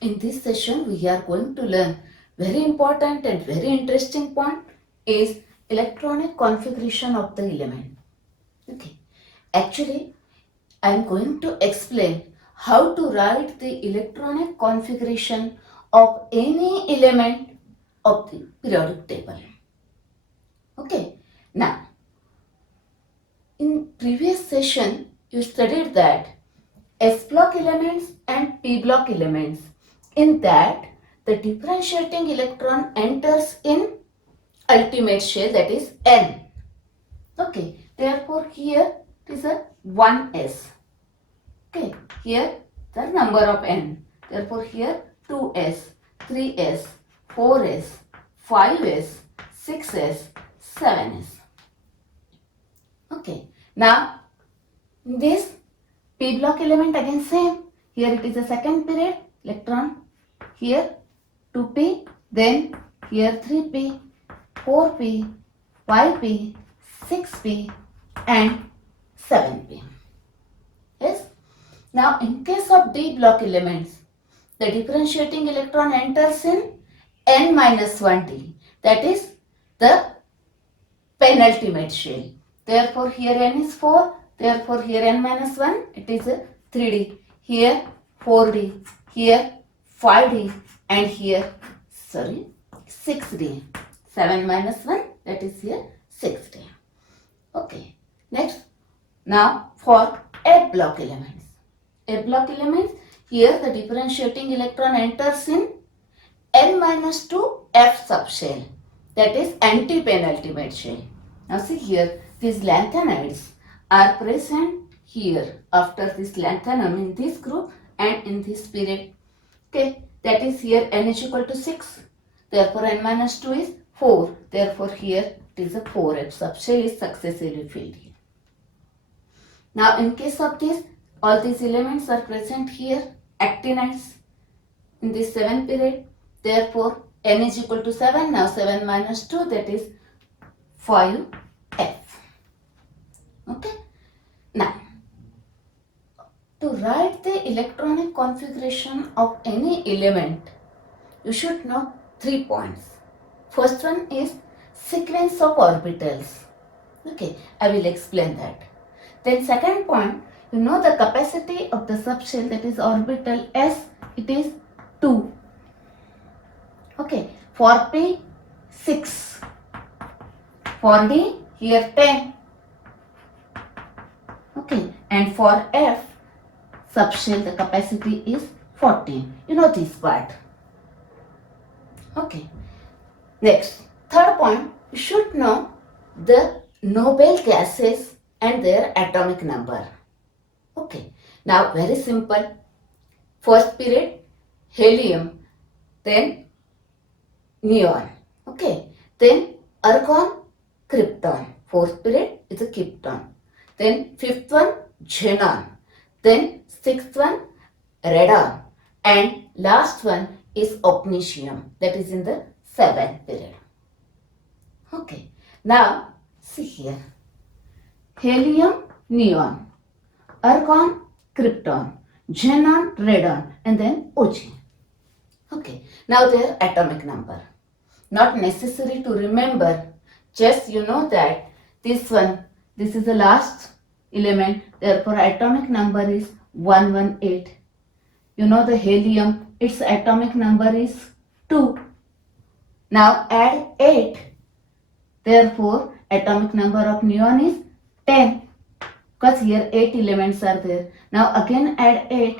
In this session, we are going to learn very important and very interesting point is electronic configuration of the element. Okay. Actually, I am going to explain how to write the electronic configuration of any element of the periodic table. Okay. Now, in previous session, you studied that S block elements and P block elements. In that, the differentiating electron enters in ultimate shell, that is N. Okay, therefore here it is a 1s. Okay, here the number of N. Therefore here 2s, 3s, 4s, 5s, 6s, 7s. Okay, now this P block element again same. Here it is a second period electron. Here 2p, then here 3p, 4p, 5p, 6p and 7p. Yes. Now in case of D block elements, the differentiating electron enters in n minus 1d. That is the penultimate shell. Therefore here n is 4. Therefore here n minus 1, it is a 3d. Here 4d. Here 5d. And here, 6d. 7 minus 1, that is here 6d. Okay. Next. Now for F block elements. F block elements, here the differentiating electron enters in n minus 2 F subshell. That is anti-penultimate shell. Now see here, these lanthanides are present here after this lanthanum in this group and in this period. Okay, that is here n is equal to 6. Therefore n minus 2 is 4. Therefore here it is a 4F subshell is successively filled here. Now in case of this, all these elements are present here, actinides in this 7 period. Therefore n is equal to 7. Now 7 minus 2, that is 5F. Okay. Now to write the electronic configuration of any element, you should know 3 points. First one is sequence of orbitals. Okay, I will explain that. Then second point, you know the capacity of the subshell, that is orbital s, it is 2. Okay, for p 6, for d here 10. Okay, and for f subshell the capacity is 14. You know this part. Okay. Next, third point, you should know the noble gases and their atomic number. Okay. Now very simple. First period helium, then neon. Okay. Then argon, krypton. Fourth period is a krypton. Then fifth one xenon. Then sixth one radon. And last one is ocnetium, that is in the 7th period. Okay. Now see here. Helium, neon, argon, krypton, xenon, radon, and then Og. Okay. Now their atomic number. Not necessary to remember. Just you know that this one, this is the last element. Therefore atomic number is 118. You know the helium, its atomic number is 2. Now add 8. Therefore atomic number of neon is 10. Because here 8 elements are there. Now again add 8.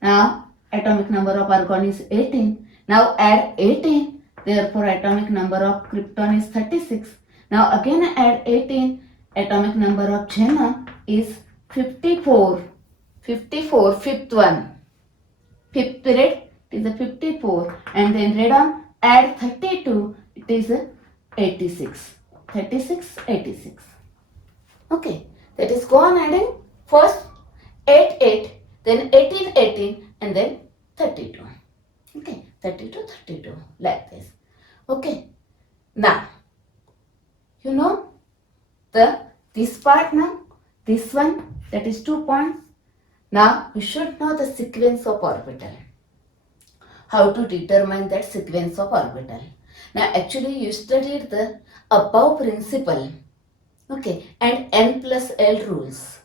Now atomic number of argon is 18. Now add 18. Therefore atomic number of krypton is 36. Now again add 18. Atomic number of xenon is 54. 54, fifth one. Fifth period, it is a 54. And then radon, add 32, it is a 86. 36, 86. Okay, that is go on adding first 8, 8, then 18, 18, and then 32. Okay, 32, 32, like this. Okay, now, you know this part now, this one, that is 2 points. Now, you should know the sequence of orbital. how to determine that sequence of orbital. Now actually you studied the above principle, okay, and n plus L rules.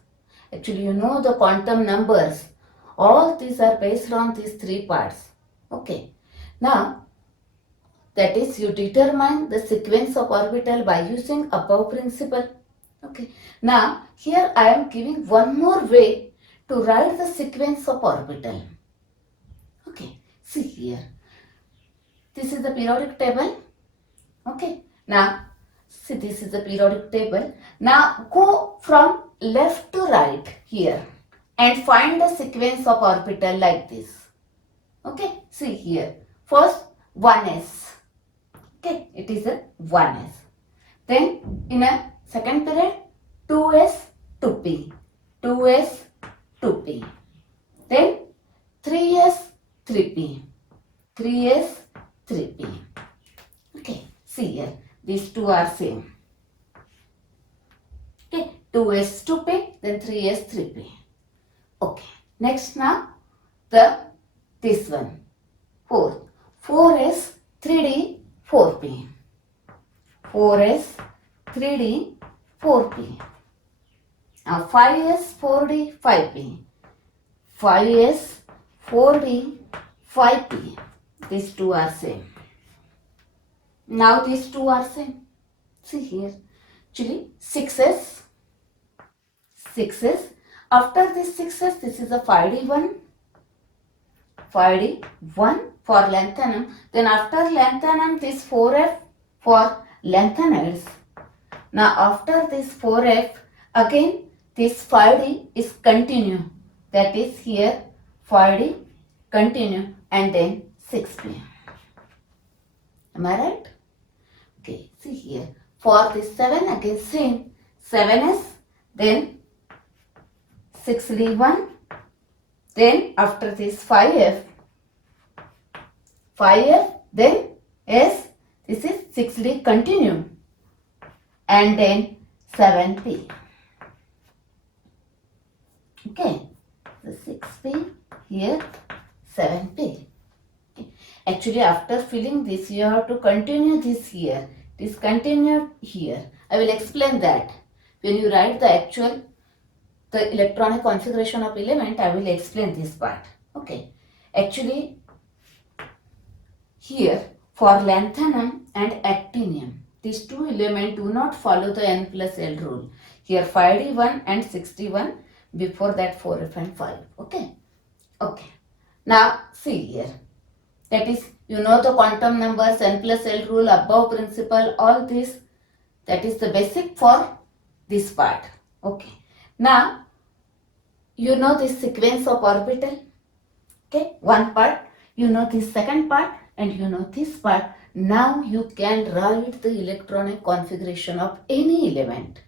Actually you know the quantum numbers. All these are based on these three parts. Okay. Now that is you determine the sequence of orbital by using above principle. Okay. Now here I am giving one more way to write the sequence of orbital. Okay. See here. This is the periodic table. Okay. Now see, this is the periodic table. Now go from left to right here and find the sequence of orbital like this. Okay. See here. First 1s. Okay. It is a 1s. Then in a second period 2s 2p. 2s 2p. Then 3s 3p. 3s 3p. Okay. See here. These two are same. Okay, 2s 2p, then 3s 3p. Okay, next now this one, 4. 4s 3d 4p. 4s 3d 4p. Now 5s 4d 5p. 5s 4d 5p. These two are same. Now these two are same. See here. Actually 6s. 6s. After this 6s, this is a 5d1. 5d1 for lanthanum. Then after lanthanum, this 4f for lanthanides. Now after this 4f, again this 5d is continue. That is here 5d continue and then 6p. Am I right? Okay, see here. For this 7 again same. 7s, then 6d1, then after this 5f, then s, this is 6d continue and then 7p. Okay, so 6p here, 7p. Okay. Actually after filling this you have to continue this here. Discontinued here. I will explain that. When you write the electronic configuration of element, I will explain this part. Okay. Actually, here for lanthanum and actinium, these two elements do not follow the n plus L rule. Here 5d1 and 6d1, before that 4f and 5. Okay. Okay. Now see here. That is, you know the quantum numbers, n plus L rule, above principle, all this. That is the basic for this part. Okay. Now, you know this sequence of orbital. Okay. One part. You know this second part and you know this part. Now you can write the electronic configuration of any element.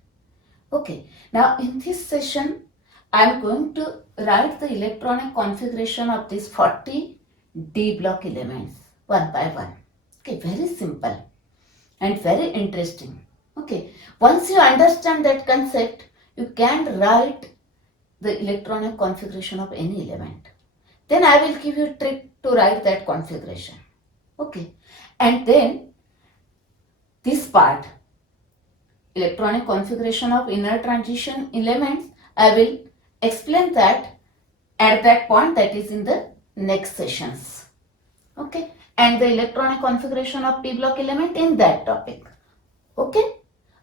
Okay. Now in this session, I am going to write the electronic configuration of these 40 D block elements one by one. Okay, very simple and very interesting. Okay, once you understand that concept, you can write the electronic configuration of any element. Then I will give you a trick to write that configuration. Okay, and then this part, electronic configuration of inner transition elements, I will explain that at that point, that is in the next sessions. Okay, and the electronic configuration of p block element in that topic. Okay,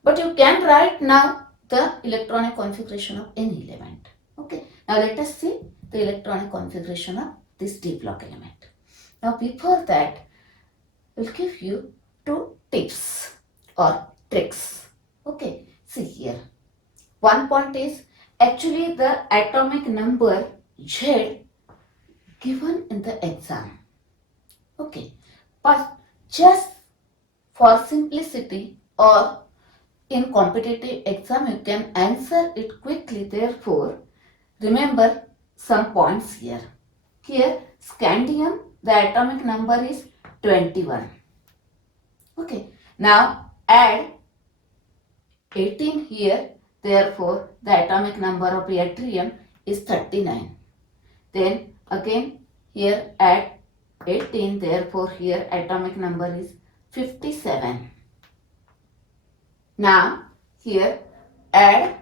but you can write now the electronic configuration of any element. Okay, now let us see the electronic configuration of this d block element. Now before that, I will give you two tips or tricks. Okay, see here. One point is actually the atomic number Z given in the exam. Okay, but just for simplicity or in competitive exam you can answer it quickly. Therefore, remember some points here. Here, scandium, the atomic number is 21. Okay, now add 18 here. Therefore, the atomic number of yttrium is 39. Then again here add 18, therefore here atomic number is 57. Now here add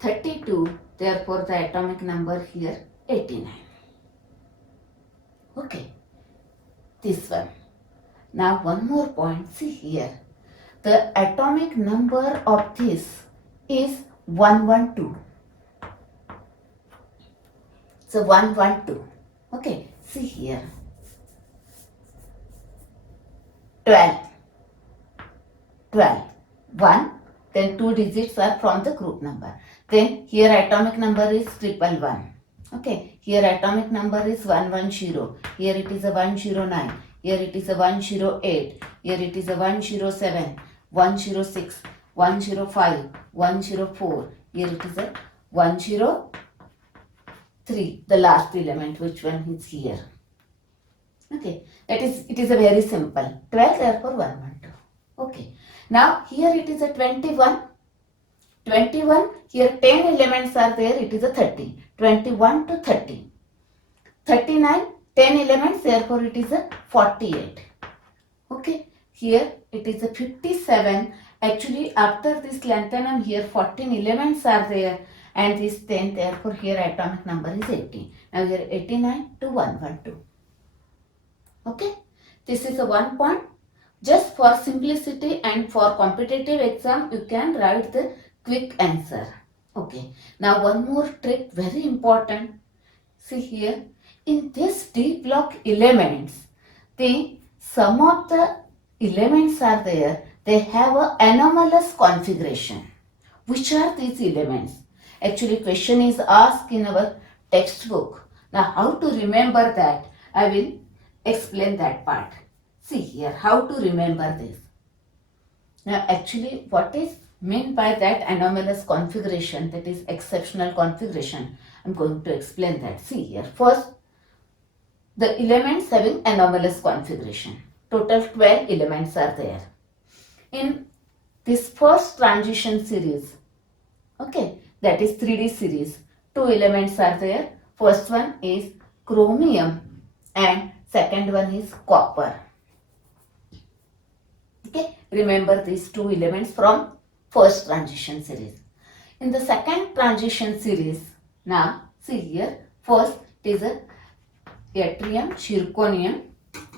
32, therefore the atomic number here 89. Okay, this one. Now one more point, see here. The atomic number of this is 112. So 112. Okay, see here. 12. 12. 1, then 2 digits are from the group number. Then here atomic number is 111. Okay, here atomic number is 110. Here it is a 109. Here it is a 108. Here it is a 107, 106, 105, 104. Here it is a 103. The last element, which one is here? Okay, it is a very simple. 12, therefore 112. Okay. Now here it is a 21. 21, here 10 elements are there, it is a 30. 21 to 30. 39, 10 elements, therefore it is a 48. Okay, here it is a 57. Actually after this lanthanum here 14 elements are there and this 10, therefore here atomic number is 80. Now here 89 to 112. Okay, this is a 1 point. Just for simplicity and for competitive exam, you can write the quick answer. Okay. Now one more trick, very important. See here, in this D block elements, some of the elements are there. They have a anomalous configuration. Which are these elements? Actually, question is asked in our textbook. Now, how to remember that? I will explain that part. See here, how to remember this. Now actually what is meant by that anomalous configuration, that is exceptional configuration, I am going to explain that. See here, first the elements having anomalous configuration. Total 12 elements are there. In this first transition series, okay, that is 3D series, 2 elements are there. First one is chromium and second one is copper. Okay, remember these 2 elements from first transition series. In the second transition series, now see here, first it is a yttrium, zirconium,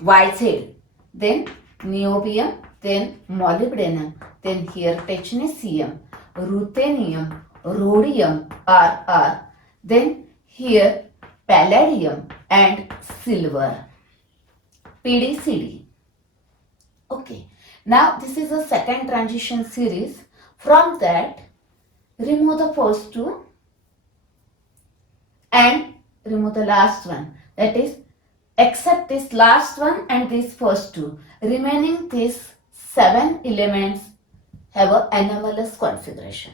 YZ, then niobium, then molybdenum, then here technetium, ruthenium, rhodium, RR, then here palladium and silver, PDCD. Okay. Now this is a second transition series. From that, remove the first 2 and remove the last one. That is, except this last one and this first 2. Remaining these 7 elements have an anomalous configuration.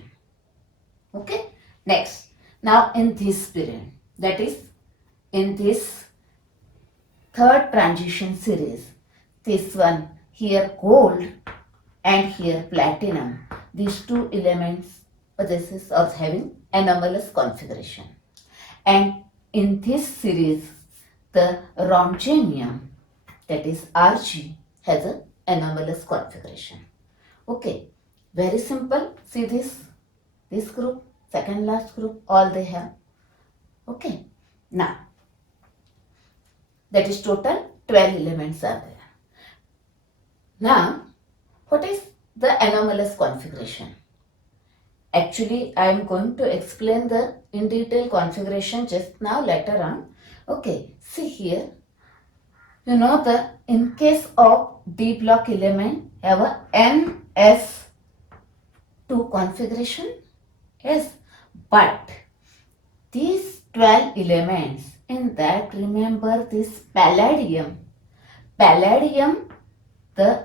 Okay. Next, now in this period, that is in this third transition series, this one, here gold and here platinum. These 2 elements, this is also having anomalous configuration. And in this series, the rhomgenium, that is Rg, has an anomalous configuration. Okay, very simple. See this group, second last group, all they have. Okay, now that is total 12 elements are there. Now, what is the anomalous configuration? Actually, I am going to explain the in detail configuration just now, later on. Okay, see here. You know in case of D block element have a NS2 configuration. Yes, but these 12 elements, in that remember this palladium. Palladium,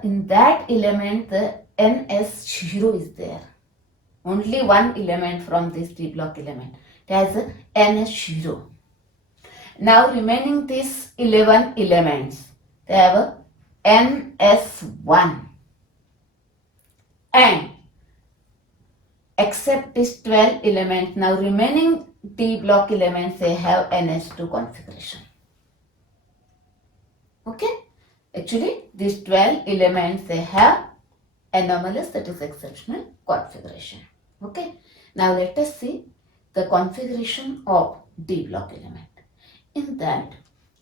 in that element the NS0 is there. Only one element from this D block element. It has a NS0. Now remaining these 11 elements, they have a NS1. And except this 12 element, now remaining D block elements, they have NS2 configuration. Actually, these 12 elements, they have anomalous, that is exceptional configuration. Okay. Now let us see the configuration of D block element. In that,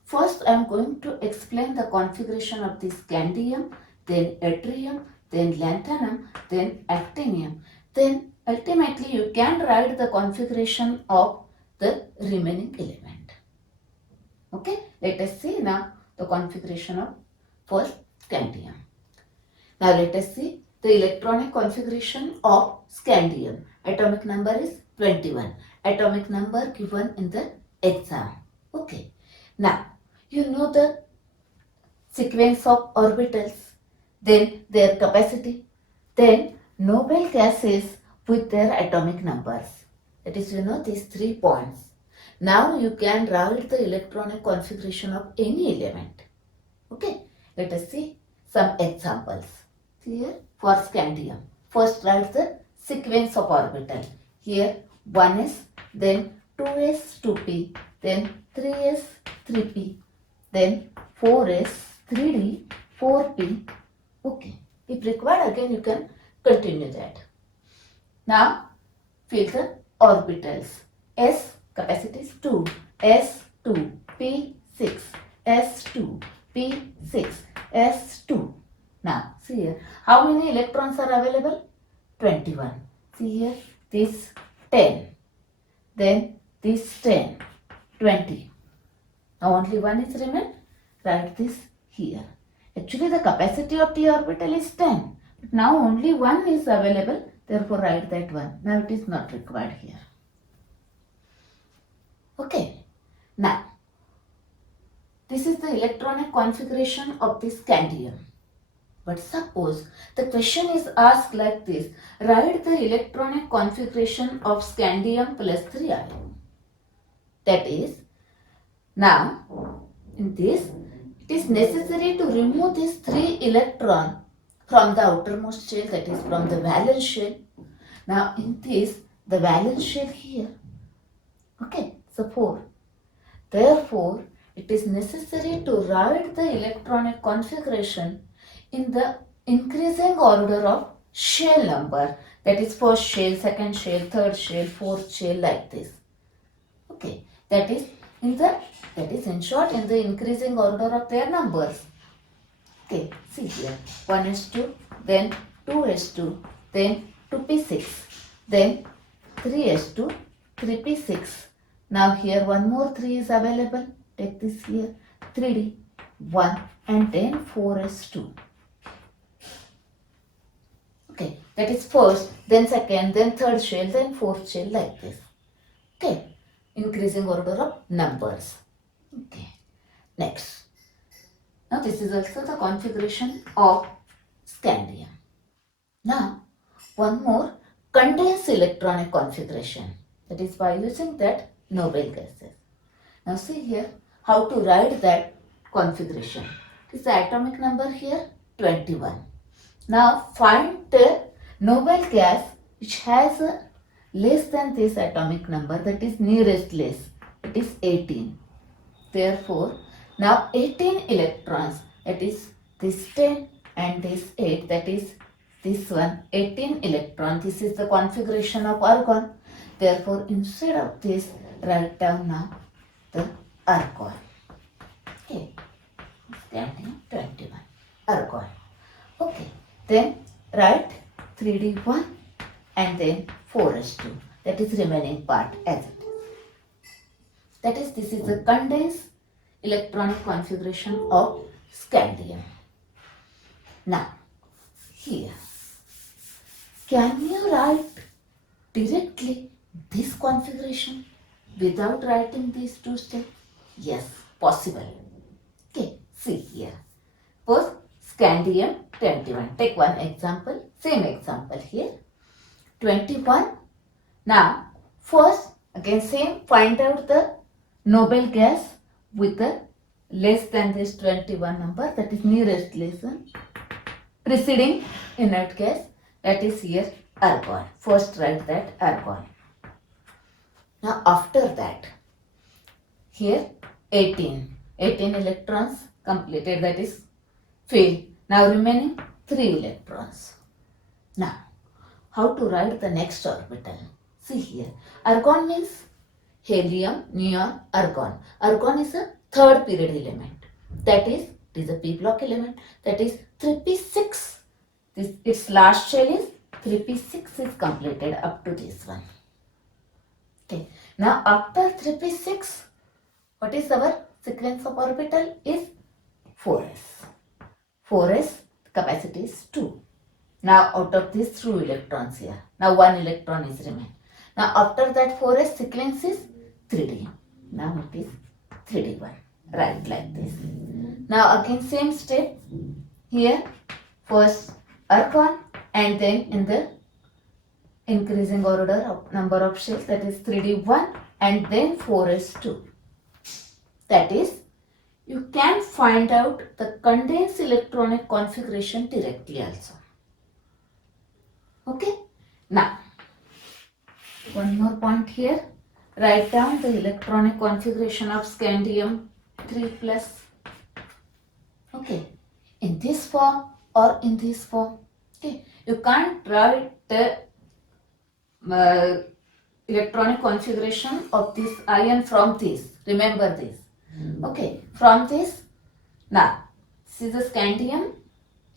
first I am going to explain the configuration of the scandium, then yttrium, then lanthanum, then actinium. Then ultimately you can write the configuration of the remaining element. Okay, let us see now the configuration of first scandium. Now let us see the electronic configuration of scandium. Atomic number is 21. Atomic number given in the exam. Okay. Now, you know the sequence of orbitals, then their capacity, then noble gases with their atomic numbers. That is, you know these 3 points. Now you can write the electronic configuration of any element. Okay. Let us see some examples. Here for scandium. First write the sequence of orbital. Here 1s, then 2s, 2p, then 3s, 3p, then 4s, 3d, 4p. Okay. If required, again you can continue that. Now fill the orbitals. S capacity is 2, S2, P6, S2, P6, S2. Now see here, how many electrons are available? 21. See here, this 10, then this 10, 20. Now only one is remain. Write this here. Actually the capacity of the orbital is 10. But now only one is available. Therefore write that one. Now it is not required here. Okay. Now this is the electronic configuration of this scandium. But suppose the question is asked like this. Write the electronic configuration of scandium plus 3 ion. That is, now in this, it is necessary to remove these 3 electrons from the outermost shell, that is from the valence shell. Now in this, the valence shell here. Okay, so 4. Therefore, it is necessary to write the electronic configuration in the increasing order of shell number. That is first shell, second shell, third shell, fourth shell, like this. Okay, that is in short in the increasing order of their numbers. Okay, see here, 1s2, then 2s2, then 2p6, then 3s2, 3p6. Now here one more 3 is available. Take this here, 3d, 1, and then 4s2. Okay, that is first, then second, then third shell, then fourth shell, like this. Okay, increasing order of numbers. Okay, next. Now this is also the configuration of scandium. Now one more condensed electronic configuration. That is by using that noble gases. Now see here how to write that configuration. This is the atomic number here 21. Now find the noble gas which has a less than this atomic number, that is nearest less, it is 18. Therefore, now 18 electrons, that is this 10 and this 8, that is this one, 18 electron. This is the configuration of argon. Therefore, instead of this, write down now the argon. Okay, scandium 21, argon. Okay, then write 3d1 and then 4s2. That is remaining part as it is. That is, this is the condensed electronic configuration of scandium. Now, here, can you write directly this configuration without writing these 2 steps? Yes, possible. Okay, see here. First, scandium 21. Take one example, same example here. 21. Now, first, again same, find out the noble gas with the less than this 21 number, that is nearest less one. Preceding inert gas, that is here argon. First write that argon. Now after that, here 18 electrons completed, that is fill. Now remaining 3 electrons. Now, how to write the next orbital? See here, argon means helium, neon, argon. Argon is a third period element. That is, it is a p block element. That is 3p6. Its last shell is 3p6 is completed up to this one. Okay. Now after 3p6, what is our sequence of orbital is 4s. 4s capacity is 2. Now out of these 2 electrons here, now 1 electron is remain. Now after that 4s sequence is 3d. Now it is 3d1. Write like this. Now again same step. Here first argon and then in the increasing order of number of shells, that is 3d1 and then 4s2. That is, you can find out the condensed electronic configuration directly also. Okay. Now, one more point here. Write down the electronic configuration of scandium 3 plus. Okay. In this form or in this form. Okay. You can't write the electronic configuration of this ion from this. Remember this. Okay. From this. Now, this is the scandium,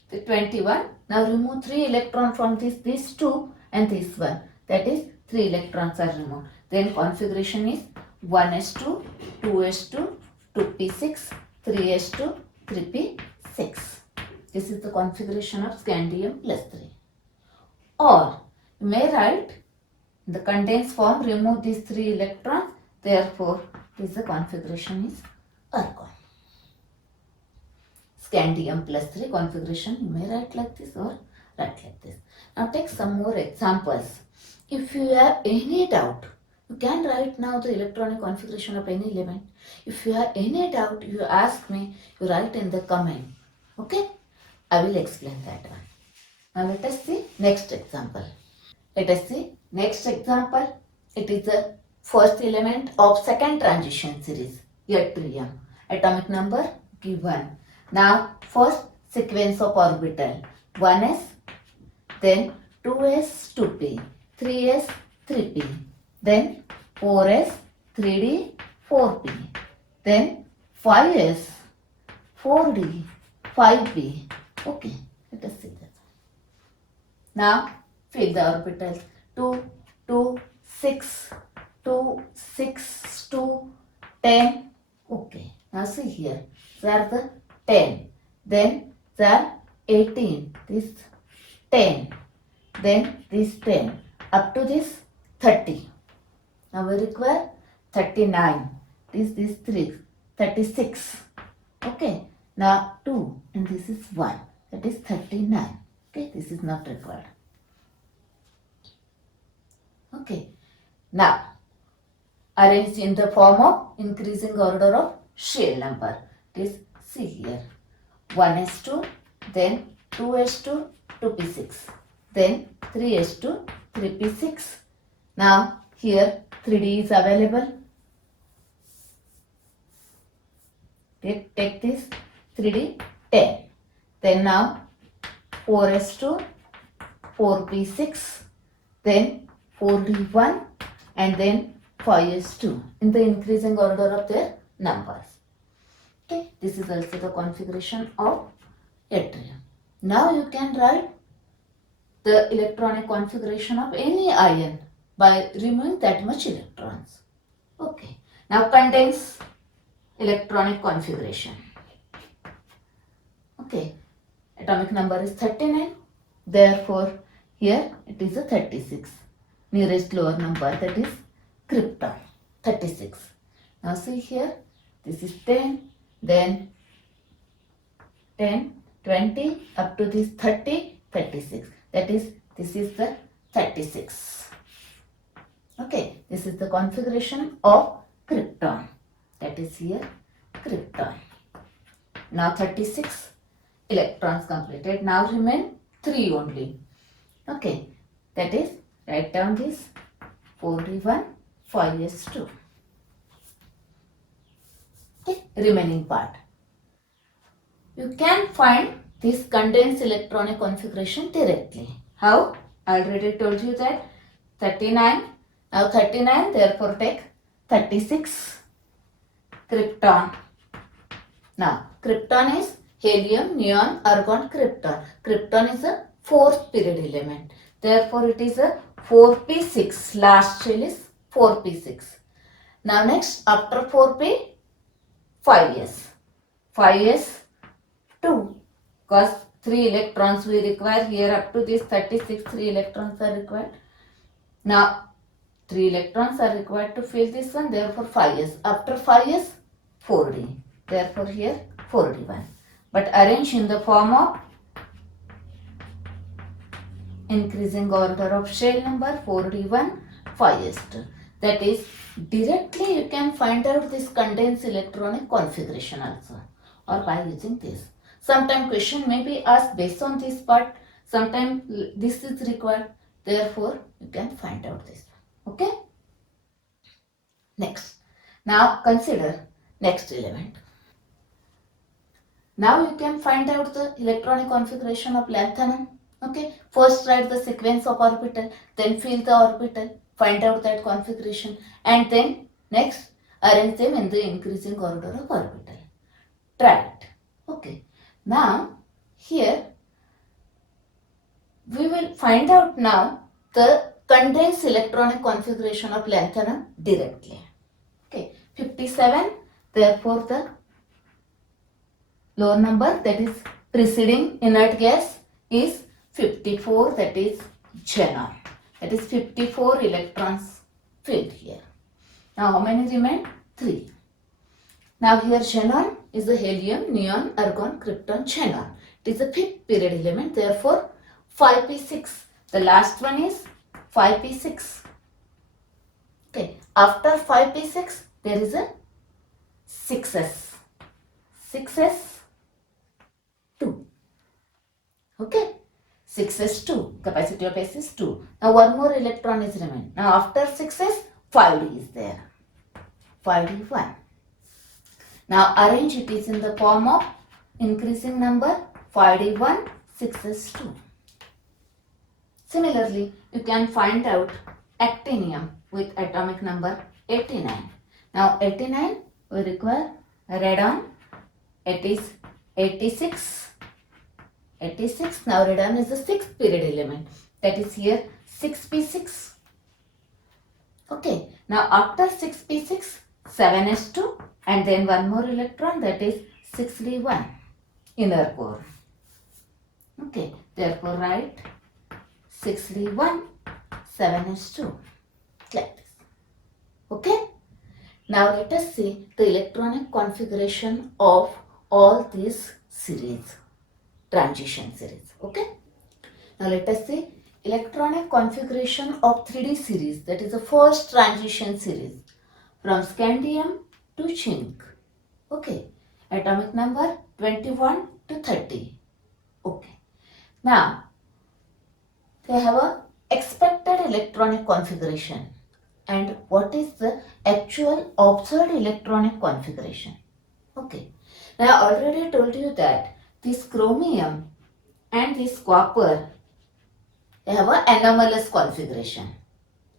the 21. Now remove 3 electrons from this, these 2 and this one. That is 3 electrons are removed. Then configuration is 1s2, 2s2, 2p6, 3s2, 3p6. This is the configuration of scandium plus 3. Or you may write in the condensed form, remove these 3 electrons. Therefore, this the configuration is argon. Scandium plus 3 configuration, you may write like this or write like this. Now take some more examples. If you have any doubt, you can write now the electronic configuration of any element. If you have any doubt, you ask me, you write in the comment. Okay? I will explain that one. Now let us see next example. Let us see next example. It is the first element of second transition series, yttrium. Atomic number given. Now first sequence of orbital 1s, then 2s 2p, 3s 3p, then 4s 3d 4p, then 5s 4d 5p. Okay, let us see that. Now fill the orbitals 2, 2, 6, 2, 6, 2, 10. Okay, now see here. These are the 10. Then there are 18. This 10. Then this 10. Up to this 30. Now we require 39. This 3. 36. Okay. Now 2 and this is 1. That is 39. Okay. This is not required. Okay. Now arranged in the form of increasing order of shell number. It is see here 1s2, then 2s2, 2p6, then 3s2, 3p6. Now here 3d is available. Take this 3d 10. Then now 4s2, 4p6, then 4d1 and then 5s2 in the increasing order of their numbers. Okay, this is also the configuration of yttrium. Now you can write the electronic configuration of any ion by removing that much electrons. Okay, now condense electronic configuration. Okay, atomic number is 39. Therefore, here it is a 36. Nearest lower number, that is krypton, 36. Now see here, this is 10, then 10, 20, up to this 30, 36. That is, this is the 36. Okay, this is the configuration of krypton. That is here, krypton. Now 36 electrons completed. Now remain 3 only. Okay, that is, write down this 4d1, 5s2. Okay, remaining part. you can find this condensed electronic configuration directly. How? I already told you that 39. Now 39, therefore take 36 krypton. Now krypton is helium, neon, argon, krypton. Krypton is a fourth period element. Therefore it is a 4p6. Last shell is 4p6. Now next, after 4p, 5s. 5s 2, because 3 electrons we require here. Up to this 36, 3 electrons are required. Now 3 electrons are required to fill this one, therefore 5s. After 5s, 4d, therefore here 4d1. But arrange in the form of increasing order of shell number, 4d1, 5s2. That is, directly you can find out this condensed electronic configuration also, or by using this. Sometimes question may be asked based on this part, sometimes this is required, therefore you can find out this. Okay? Next. Now consider next element. Now you can find out the electronic configuration of lanthanum. Okay, first write the sequence of orbital, then fill the orbital, find out that configuration, and then next arrange them in the increasing order of orbital. Try it. Okay. Now here we will find out now the condensed electronic configuration of lanthanum directly. Okay, 57. Therefore the lower number, that is preceding inert gas, is 54, that is xenon. That is 54 electrons filled here. Now how many remain? 3. Now here xenon is the helium, neon, argon, krypton, xenon. It is a fifth period element, therefore 5p6. The last one is 5p6. Okay, after 5p6 there is a 6s. 6s 2. Okay, 6s2. Capacity of S is 2. Now one more electron is remain. Now after 6s, 5d is there. 5d1. Now arrange it is in the form of increasing number, 5d1, 6s2. Similarly, you can find out actinium with atomic number 89. Now 89 we require radon. It is 86. 86. Now radon is the sixth period element. That is here 6p6. Okay. Now after 6p6, 7s2 and then one more electron, that is 6d1 inner core. Okay. Therefore write 6d1, 7s2 like this. Okay. Now let us see the electronic configuration of all these series, transition series. Okay. Now let us see electronic configuration of 3D series, that is the first transition series from scandium to zinc. Okay. Atomic number 21 to 30. Okay. Now they have a expected electronic configuration and what is the actual observed electronic configuration. Okay. Now I already told you that this chromium and this copper, they have an anomalous configuration.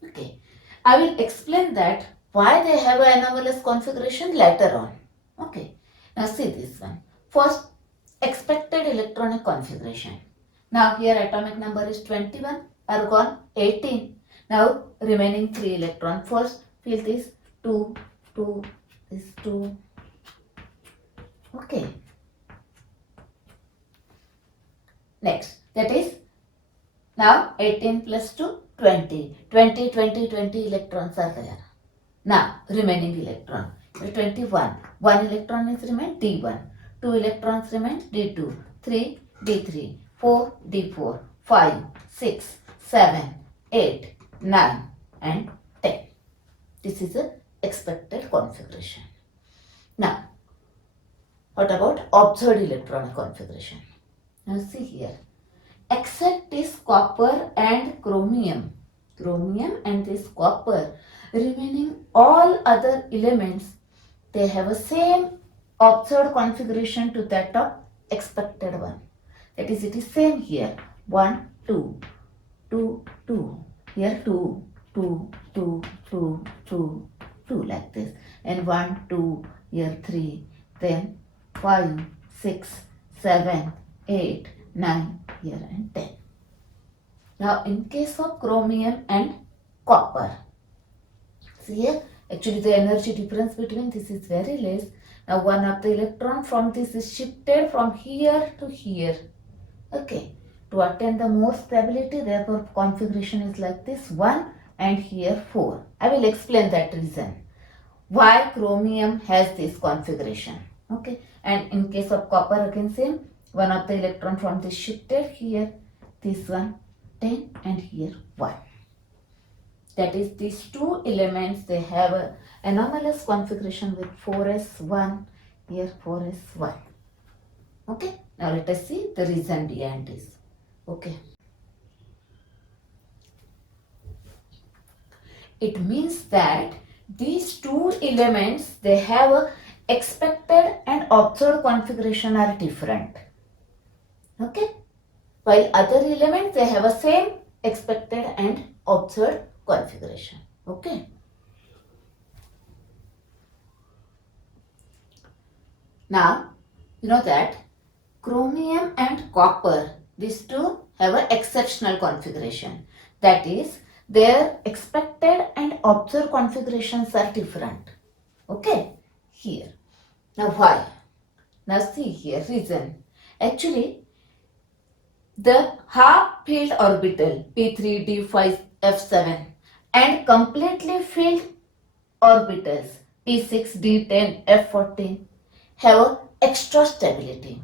Okay. I will explain that why they have an anomalous configuration later on. Okay. Now see this one. First, expected electronic configuration. Now here atomic number is 21, argon 18. Now remaining 3 electron. First fill this 2, 2, this 2. Okay. Next, that is now 18 plus 2, 20. 20, 20, 20 electrons are there. Now remaining electron, 21. 1 electron is remain, D1. 2 electrons remain, D2. 3, D3. 4, D4. 5, 6, 7, 8, 9 and 10. This is the expected configuration. Now, what about observed electronic configuration? Now see here, except this copper and chromium and this copper, remaining all other elements, they have a same observed configuration to that of expected one. That is, it is same here. 1, 2, 2, 2. Here 2, 2, 2, 2, 2, 2 like this. And 1, 2, here 3. Then 5, 6, 7, 8, 9, here and 10. Now in case of chromium and copper, see here, actually the energy difference between this is very less. Now one of the electron from this is shifted from here to here. Okay, to attain the more stability, therefore configuration is like this 1 and here 4. I will explain that reason why chromium has this configuration. Okay, and in case of copper again same, one of the electron from this shifted here, this one 10 and here 1. That is, these two elements, they have a anomalous configuration with 4s1, here 4s1. Okay, now let us see the reason behind this. Okay, it means that these two elements, they have a expected and observed configuration are different. Okay, while other elements, they have a same expected and observed configuration. Okay, now you know that chromium and copper, these two have an exceptional configuration. That is, their expected and observed configurations are different. Okay, here. Now why? Now see here, reason. Actually, the half filled orbital P3, D5, F7 and completely filled orbitals P6, D10, F14 have a extra stability.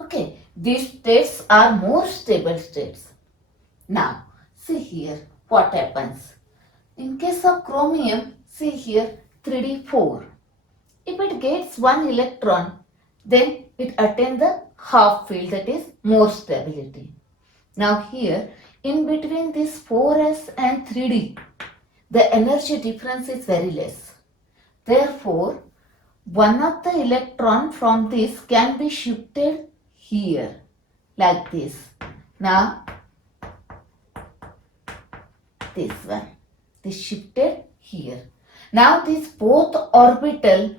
Okay, these states are more stable states. Now, see here what happens. In case of chromium, see here 3d4. If it gets one electron, then it attains the half field, that is more stability. Now here, in between this 4s and 3d, the energy difference is very less. Therefore, one of the electron from this can be shifted here like this. Now this one, this shifted here. Now these both orbital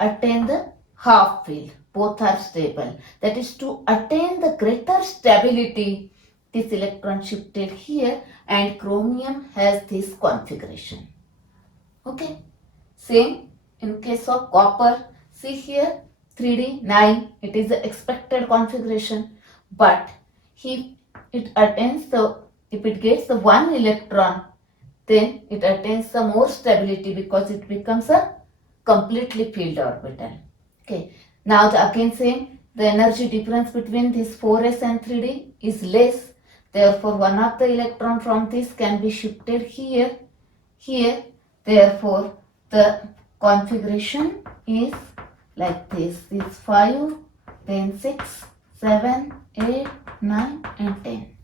attain the half field, both are stable. That is, to attain the greater stability, this electron shifted here and chromium has this configuration. Okay, same in case of copper. See here 3d 9, it is the expected configuration, but if it gets the one electron, then it attains the more stability because it becomes a completely filled orbital. Okay, now again same, the energy difference between this 4s and 3d is less. Therefore, one of the electron from this can be shifted here. Therefore, the configuration is like this. This 5, then 6, 7, 8, 9 and 10.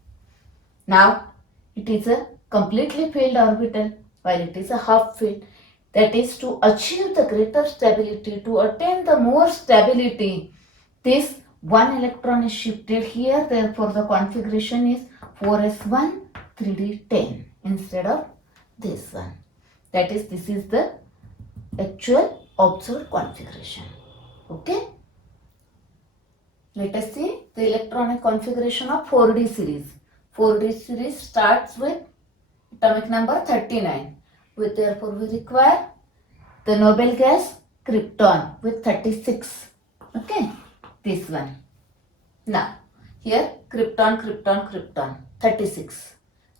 Now, it is a completely filled orbital while it is a half filled. That is, to achieve the greater stability, to attain the more stability, this one electron is shifted here. Therefore, the configuration is 4s1, 3d10 instead of this one. That is, this is the actual observed configuration. Okay. Let us see the electronic configuration of 4d series. 4d series starts with atomic number 39. Therefore, we require the noble gas krypton with 36. Okay, this one. Now, here krypton 36.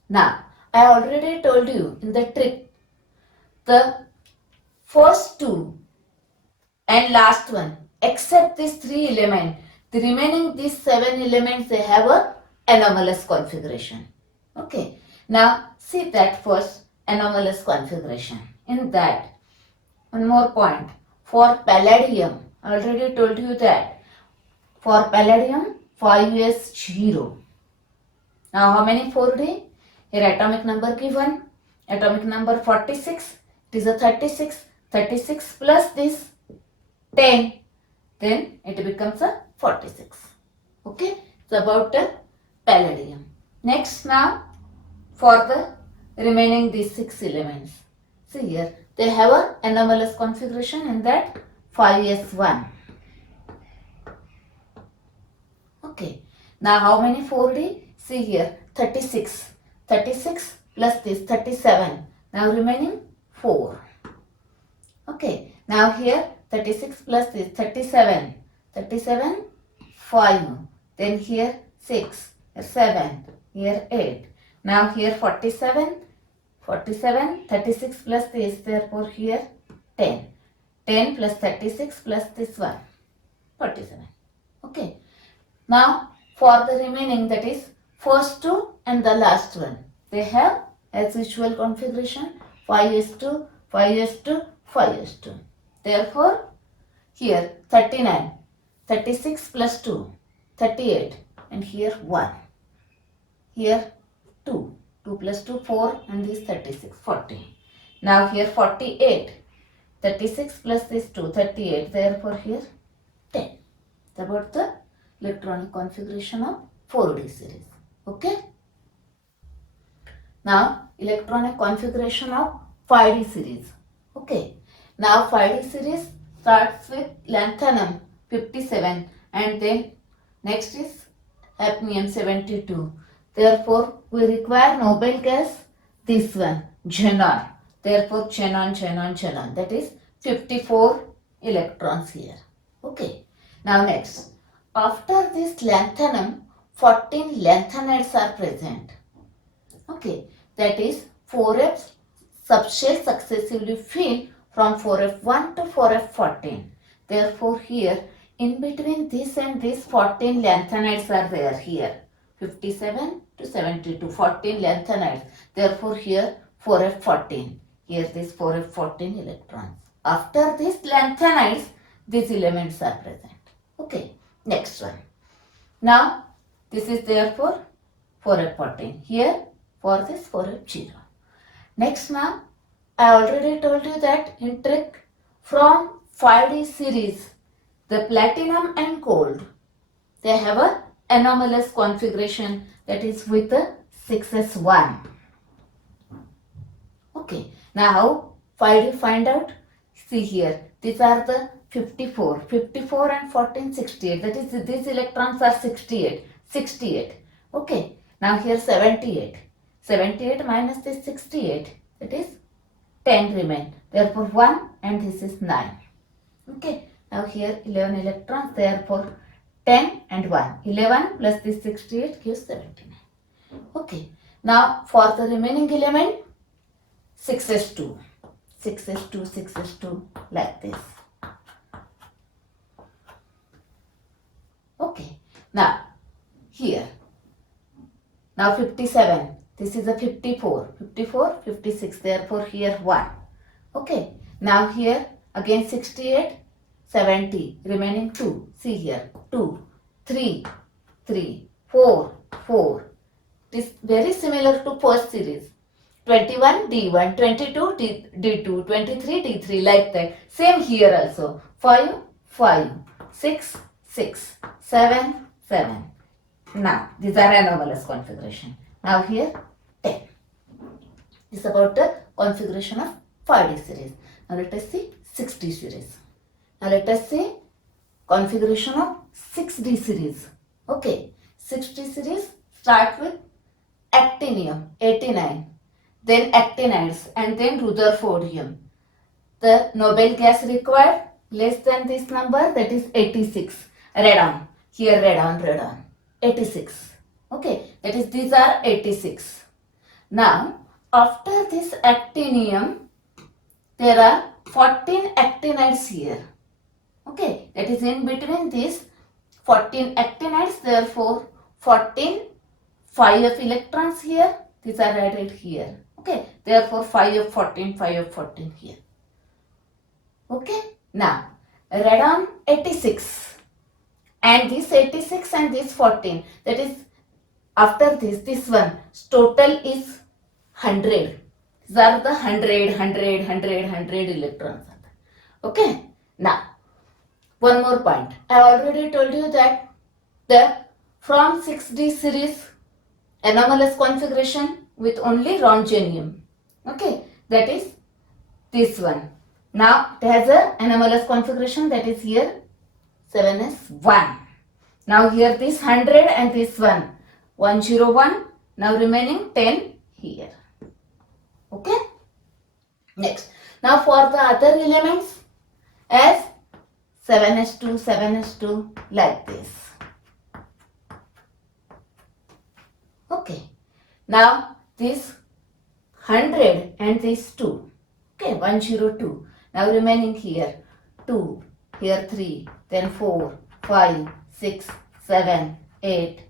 Now, I already told you in the trick, the first two and last one, except these three elements, the remaining these 7 elements, they have a anomalous configuration. Okay, now see that first anomalous configuration. In that, one more point, for palladium, I already told you that for palladium 5s0. Now how many 4d? Here atomic number given, atomic number 46, it is a 36 plus this 10, then it becomes a 46. Okay, it's about the palladium. Next, now for the remaining these 6 elements. See here, they have a anomalous configuration in that 5s1. Okay, now how many 4D? See here, 36. 36 plus this 37. Now remaining 4. Okay, now here 36 plus this 37. 37, 5. Then here 6, here 7, here 8. Now here 47, 36 plus this, therefore here 10. 10 plus 36 plus this one, 47. Okay. Now for the remaining, that is first two and the last one, they have as usual configuration 5s2, 5s2, 5s2. Therefore here 39, 36 plus 2, 38, and here 1. Here 2, 2 plus 2, 4, and this 36, 40. Now here 48, 36 plus this 2, 38, therefore here 10. It's about the electronic configuration of 4D series. Okay. Now electronic configuration of 5D series. Okay. Now 5D series starts with lanthanum 57 and then next is hafnium 72. Therefore we require noble gas, this one, xenon. Therefore xenon, xenon, xenon, that is 54 electrons here. Okay. Now next, after this lanthanum, 14 lanthanides are present. Okay, that is 4f subshell successively filled from 4f1 to 4f14. Therefore here in between this and this 14 lanthanides are there here. 57 to 72, 14 lanthanides. Therefore here 4f14. Here this 4f14 electrons. After these lanthanides, these elements are present. Okay, next one. Now this is therefore 4f14. Here for this 4f0. Next, now I already told you that in trick from 5D series, the platinum and gold, they have a anomalous configuration, that is with the 6s1. Okay, now how 5D find out? See here, these are the 54 and 14, 68. That is, these electrons are 68. Okay, now here 78 minus this 68, that is 10 remain. Therefore 1 and this is 9. Okay, now here 11 electrons, therefore 10 and 1. 11 plus this 68 gives 79. Okay, now for the remaining element, 6s2, like this. Okay, now here, now 57, this is a 54, 56, therefore here 1. Okay, now here again 68, 70, remaining 2, see here, 2, 3, 4. It is very similar to first series. 21 D1, 22 D2, 23 D3, like that. Same here also. 5, 6, 7. Now, these are anomalous configuration. Now here 10. This is about the configuration of 5D series. Now let us see 6D series. Now let us see configuration of 6D series. Okay, 6D series start with actinium 89, then actinides, and then rutherfordium. The noble gas required less than this number, that is 86. Radon, here radon, 86. Okay, that is these are 86. Now after this actinium, there are 14 actinides here. Okay, that is in between these 14 actinides, therefore 14 5 of electrons here, these are added here. Okay, therefore 5 of 14 here. Okay, now radon 86 and this 86 and this 14, that is after this one total is 100. These are the 100 electrons. Okay, now one more point. I already told you that the from 6D series anomalous configuration with only longenium. Okay, that is this one. Now it has a anomalous configuration, that is here 7s1. Now here this 100 and this one 101. Now remaining 10 here. Okay. Next. Now for the other elements as 7s2, 7s2 like this. Okay. Now this 100 and this 2. Okay, 102. Now remaining here 2, here 3, then 4, 5, 6, 7, 8,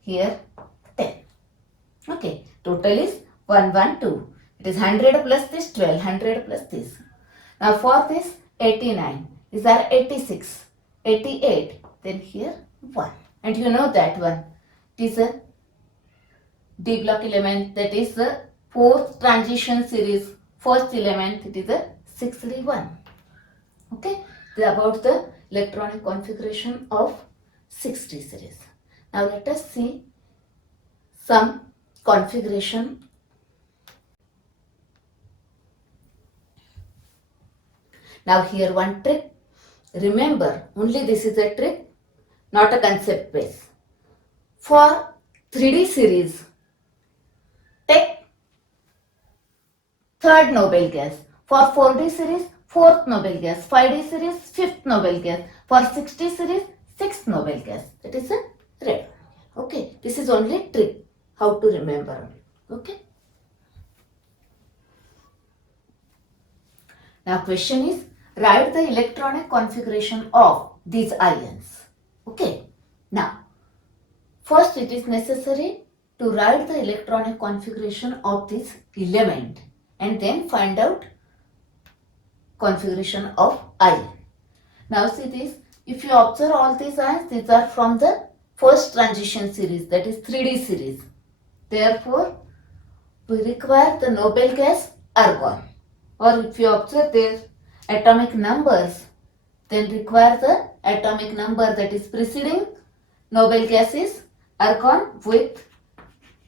here 10. Okay, total is 112. It is 100 plus this 12, 100 plus this. Now for this 89, these are 86, 88, then here 1. And you know that one. It is a D block element, that is the fourth transition series. First element, it is a 6D1. Okay, about the electronic configuration of 6D series. Now let us see some configuration. Now here one trick. Remember, only this is a trick, not a concept base. For 3D series, take third noble gas. For 4D series, fourth noble gas. 5D series, fifth noble gas. For 6D series, sixth noble gas. That is a red. Okay, this is only trick, how to remember. Okay. Now question is, write the electronic configuration of these ions. Okay. Now, first it is necessary to write the electronic configuration of this element and then find out configuration of ion. Now see this, if you observe all these ions, these are from the first transition series, that is 3D series. Therefore, we require the noble gas argon. Or if you observe their atomic numbers, then require the atomic number that is preceding noble gas is argon with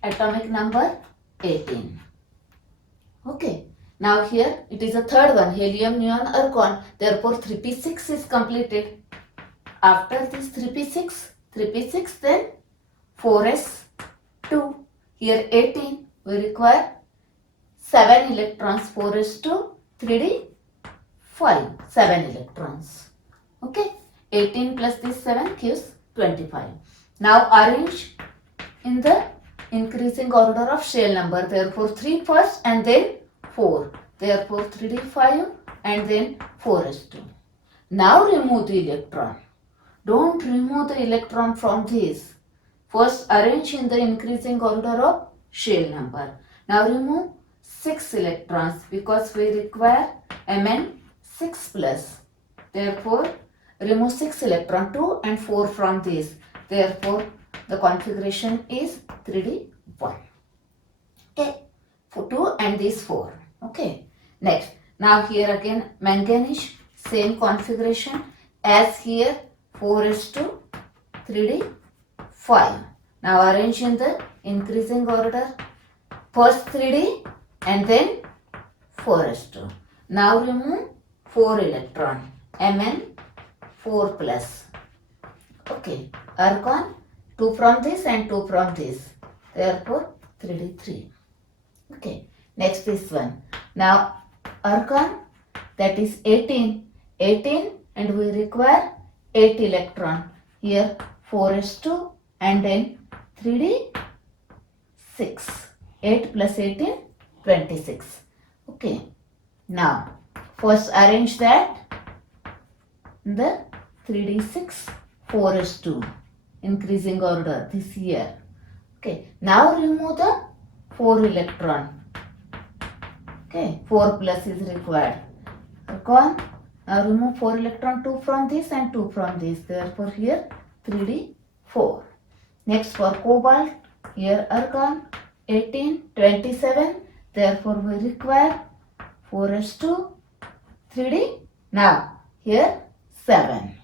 atomic number 18. Okay. Now here it is a third one, helium, neon, argon. Therefore 3p6 is completed. After this 3p6 then 4s2. Here 18. We require 7 electrons, 4s2, 3d 5, 7 electrons. Okay. 18 plus this 7 gives 25. Now arrange in the increasing order of shell number. Therefore 3 first and then 4. Therefore 3d5 and then 4s2. Now remove the electron. Don't remove the electron from this. First arrange in the increasing order of shell number. Now remove 6 electrons because we require Mn6 plus. Therefore remove 6 electron, 2 and 4 from this. Therefore the configuration is 3d1. Okay, for 2 and this 4. Okay, next. Now here again manganese, same configuration as here 4s2, 3d5. Now arrange in the increasing order. First 3d and then 4s2. Now remove 4 electron, Mn4 plus. Okay, argon 2 from this and 2 from this. Therefore 3d3. Okay, next this one. Now argon, that is 18 and we require 8 electron. Here 4s2 and then 3d6. 8 plus 18, 26. Okay, now first arrange that the 3d6, 4s2, increasing order this here. Okay, now remove the 4 electron. Okay, 4 plus is required. Argon, now remove 4 electron, 2 from this and 2 from this. Therefore here 3d4. Next for cobalt, here argon 18, 27. Therefore we require 4s2, 3d. Now here 7.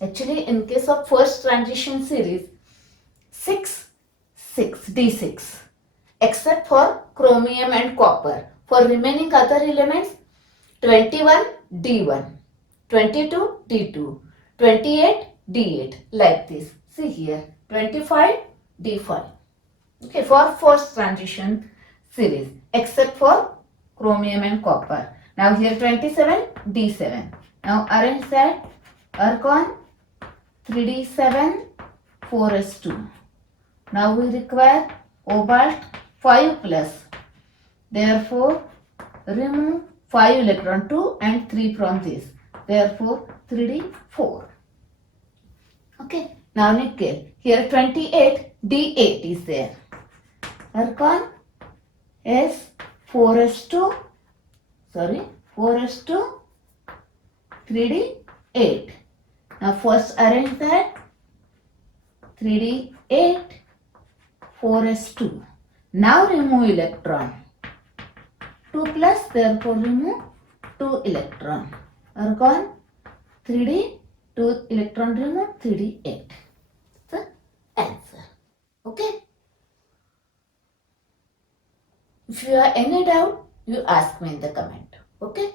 Actually, in case of first transition series, 6, 6, D6, except for chromium and copper. For remaining other elements, 21, D1, 22, D2, 28, D8, like this. See here, 25, D5. Okay, for first transition series, except for chromium and copper. Now here 27, D7. Now arrange that. Argon, 3D7, 4s2. Now we require cobalt 5 plus. Therefore, remove 5 electron 2 and 3 from this. Therefore, 3d4. Okay. Now nickel. Here 28 D8 is there. Argon is 4s2. Sorry, 4s2 3d8. Now first arrange that. 3d8 4s2. Now remove electron. 2 plus, therefore remove 2 electron. Argon 3d, 2 electron remove, 3d8. The answer. Okay. If you have any doubt, you ask me in the comment. Okay.